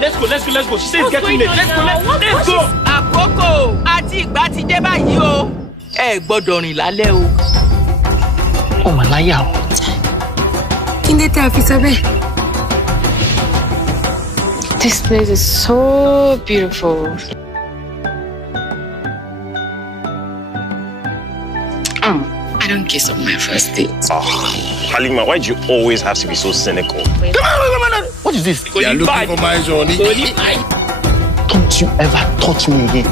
Let's go. She says getting late. Let's go. Àkókò àti ìgbà ti dé báyìí o. Ẹ gbọ́dọ̀ rìn lálẹ́ o. Oh my láyà o. Kíni tẹ́ fi sọ bẹ́ẹ̀? This place is so beautiful. I don't kiss on my first date. Halima, why do you always have to be so cynical? Come on. What is this? They are looking for my Johnny. Don't you ever touch me again.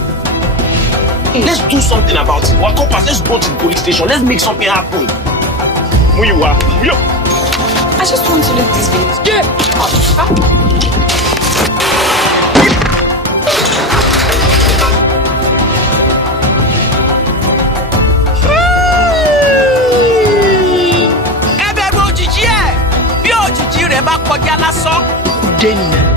Let's do something about it. Let's go to the police station. Let's make something happen. Where you are? I just want to leave this village. Yeah. Ẹ bẹ̀rù òjìji ẹ̀ bí òjìji rẹ̀ bá kọjá lásán. Dẹ́nìyàn.